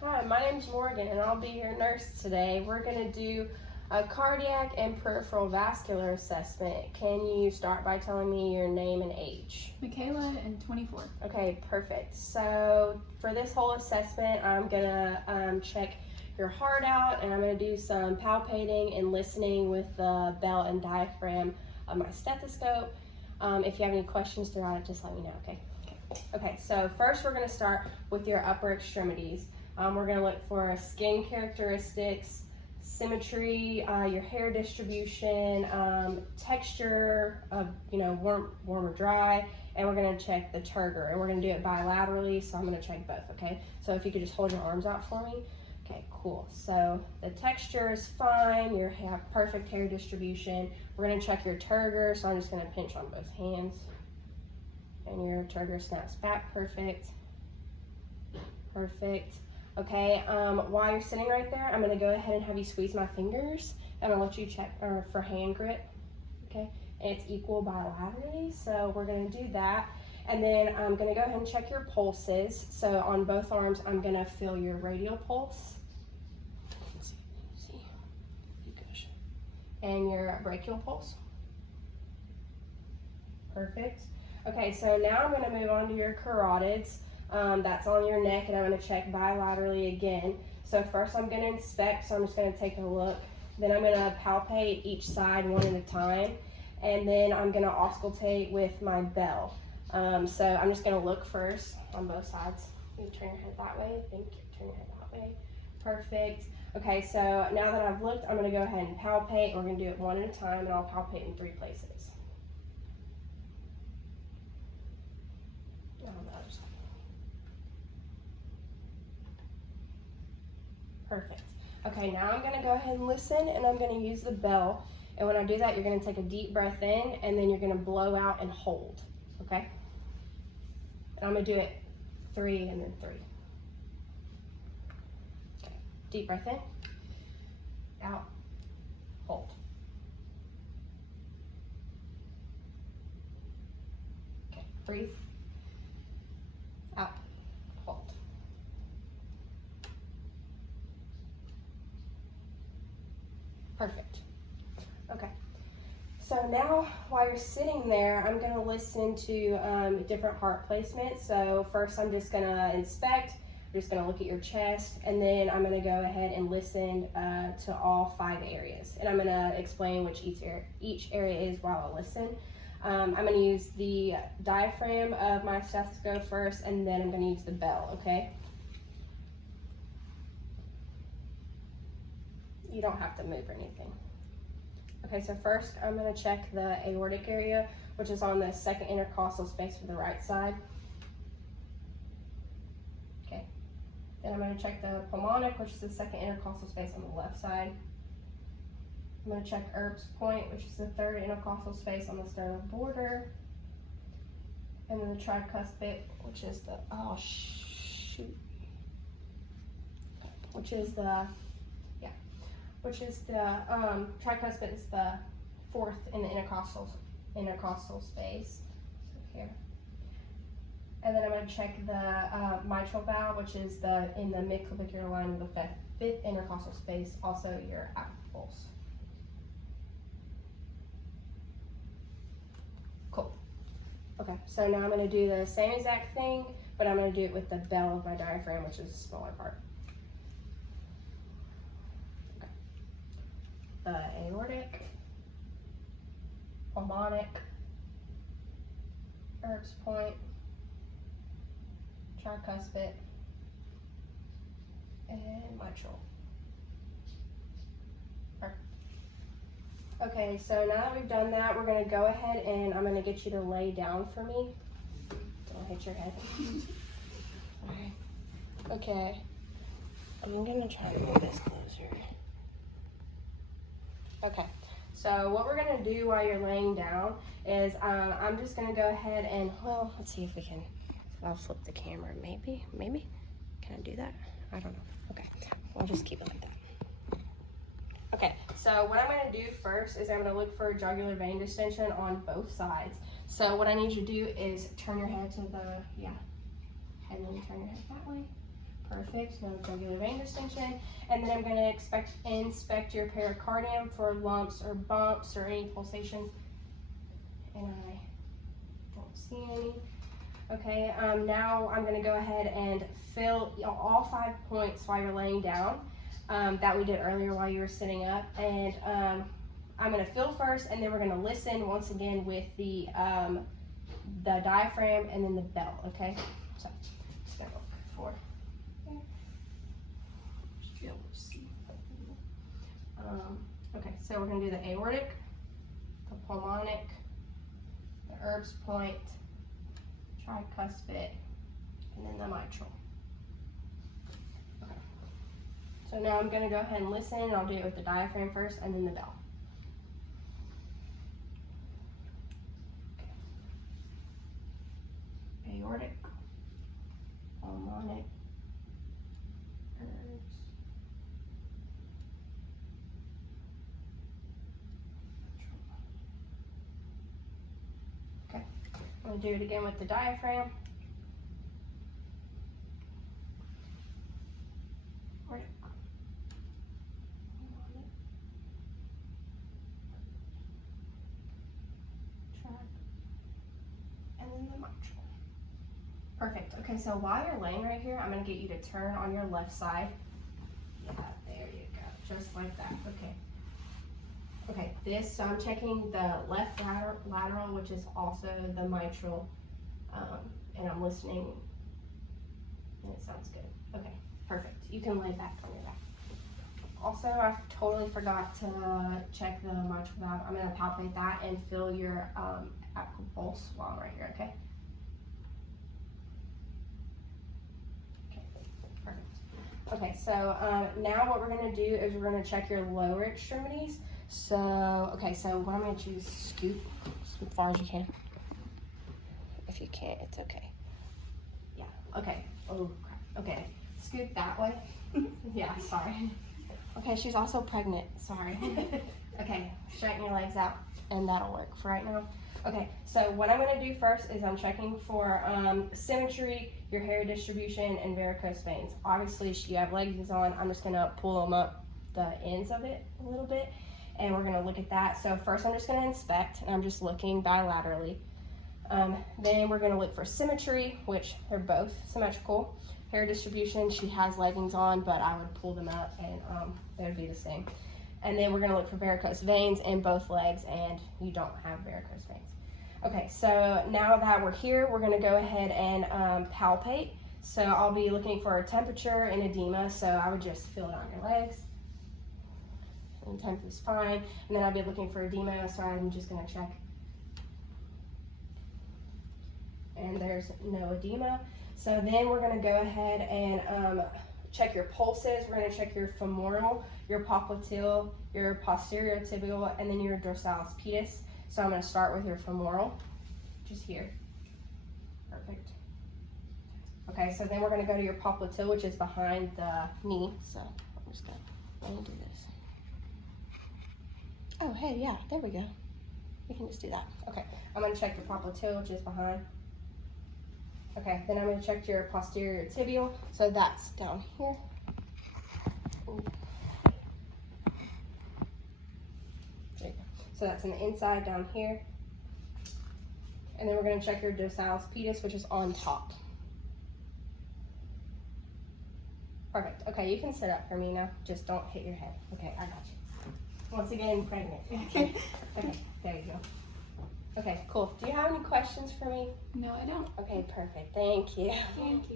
Hi, my name's Morgan and I'll be your nurse today. We're going to do a cardiac and peripheral vascular assessment. Can you start by telling me your name and age? Michaela and 24. Okay, perfect. So for this whole assessment, I'm going to check your heart out, and I'm going to do some palpating and listening with the bell and diaphragm of my stethoscope. If you have any questions throughout it, just let me know, okay? Okay, so first we're going to start with your upper extremities. We're going to look for skin characteristics, symmetry, your hair distribution, texture of, warm or dry, and we're going to check the turgor, and we're going to do it bilaterally, so I'm going to check both, okay? So if you could just hold your arms out for me. Okay, cool. So the texture is fine, you have perfect hair distribution. We're going to check your turgor, so I'm just going to pinch on both hands. And your turgor snaps back, perfect. Perfect. Okay, while you're sitting right there, I'm going to go ahead and have you squeeze my fingers. I'm going to let you check for hand grip, okay? And it's equal bilaterally, so we're going to do that. And then I'm going to go ahead and check your pulses. So on both arms, I'm going to feel your radial pulse. And your brachial pulse. Perfect. Okay, so now I'm going to move on to your carotids. That's on your neck, and I'm going to check bilaterally again. So first I'm going to inspect, so I'm just going to take a look. Then I'm going to palpate each side one at a time, and then I'm going to auscultate with my bell. So I'm just going to look first on both sides. You turn your head that way, turn your head that way. Perfect. Okay, so now that I've looked, I'm going to go ahead and palpate. We're going to do it one at a time, and I'll palpate in 3 places. On the other side. Perfect. Okay, now I'm going to go ahead and listen, and I'm going to use the bell. And when I do that, you're going to take a deep breath in, and then you're going to blow out and hold. Okay? And I'm going to do it 3 and then 3. Okay. Deep breath in, out, hold. Okay, breathe, out, hold. Perfect. Okay. So now, while you're sitting there, I'm going to listen to different heart placements. So first, I'm just going to inspect. I'm just going to look at your chest, and then I'm going to go ahead and listen to all 5 areas. And I'm going to explain which each area is while I listen. I'm going to use the diaphragm of my stethoscope first, and then I'm going to use the bell, okay? You don't have to move or anything. Okay, so first I'm going to check the aortic area, which is on the second intercostal space for the right side. Okay. Then I'm going to check the pulmonic, which is the second intercostal space on the left side. I'm going to check Erb's point, which is the third intercostal space on the sternal border. And then the tricuspid, which is the, tricuspid is the 4th in the intercostal space, so here. And then I'm going to check the mitral valve, which is in the mid-clavicular line of the 5th intercostal space, also your aft pulse. Cool. Okay, so now I'm going to do the same exact thing, but I'm going to do it with the bell of my diaphragm, which is the smaller part. Aortic, pulmonic, Erb's point, tricuspid, and mitral. Perfect. Okay, so now that we've done that, we're going to go ahead and I'm going to get you to lay down for me. Don't hit your head. Alright. Okay. I'm going to try to move this closer. Okay, so what we're going to do while you're laying down is I'm just going to go ahead and, well, let's see if we can, I'll flip the camera, maybe, can I do that? I don't know. Okay, we'll just keep it like that. Okay, so what I'm going to do first is I'm going to look for jugular vein distension on both sides. So what I need you to do is turn your head to the, and then turn your head that way. Perfect, no jugular vein distension. And then I'm going to inspect your pericardium for lumps or bumps or any pulsation. And I don't see any. Okay, now I'm going to go ahead and fill all 5 points while you're laying down that we did earlier while you were sitting up. And I'm going to fill first, and then we're going to listen once again with the diaphragm and then the bell, okay? So, just going to look for should be able to see. Okay, so we're going to do the aortic, the pulmonic, the Erb's point, tricuspid, and then the mitral. Okay. So now I'm going to go ahead and listen, and I'll do it with the diaphragm first and then the bell. Okay. Aortic, pulmonic, Erb's, mitral. Okay, I'm going to do it again with the diaphragm. Aortic, pulmonic, tract, and then the mitral. Perfect. Okay, so while you're laying right here, I'm going to get you to turn on your left side. Yeah, there you go. Just like that. Okay. Okay, so I'm checking the left lateral, which is also the mitral, and I'm listening, and it sounds good. Okay, perfect. You can lay back on your back. Also, I totally forgot to check the mitral valve. I'm going to palpate that and feel your apical pulse while I'm right here, okay? Okay, so now what we're going to do is we're going to check your lower extremities. So, okay, so what I'm going to choose, scoot as far as you can. If you can't, it's okay. Yeah, okay. Oh, crap. Okay, scoot that way. Yeah, sorry. Okay, she's also pregnant, sorry. Okay, straighten your legs out, and that'll work for right now. Okay, so what I'm going to do first is I'm checking for symmetry, your hair distribution, and varicose veins. Obviously, you have leggings on. I'm just going to pull them up the ends of it a little bit, and we're going to look at that. So first I'm just going to inspect, and I'm just looking bilaterally. Then we're going to look for symmetry, which they're both symmetrical. Hair distribution, she has leggings on, but I would pull them up, and they would be the same. And then we're going to look for varicose veins in both legs, and you don't have varicose veins. Okay, so now that we're here, we're going to go ahead and palpate. So I'll be looking for temperature and edema, so I would just feel it on your legs. And temp is fine. And then I'll be looking for edema, so I'm just going to check. And there's no edema. So then we're going to go ahead and check your pulses. We're going to check your femoral, your popliteal, your posterior tibial, and then your dorsalis pedis. So I'm going to start with your femoral, just here. Perfect. Okay, so then we're going to go to your popliteal, which is behind the knee. So I'm just going to let me do this. Oh, hey, yeah, there we go. We can just do that. Okay, I'm going to check your popliteal, which is behind. Okay, then I'm going to check your posterior tibial. So that's down here. Ooh. There you go. So that's on the inside down here. And then we're going to check your dorsalis pedis, which is on top. Perfect. Okay, you can sit up for me now. Just don't hit your head. Okay, I got you. Once again, pregnant. Okay, there you go. Okay, cool. Do you have any questions for me? No, I don't. Okay, perfect. Thank you. Thank you.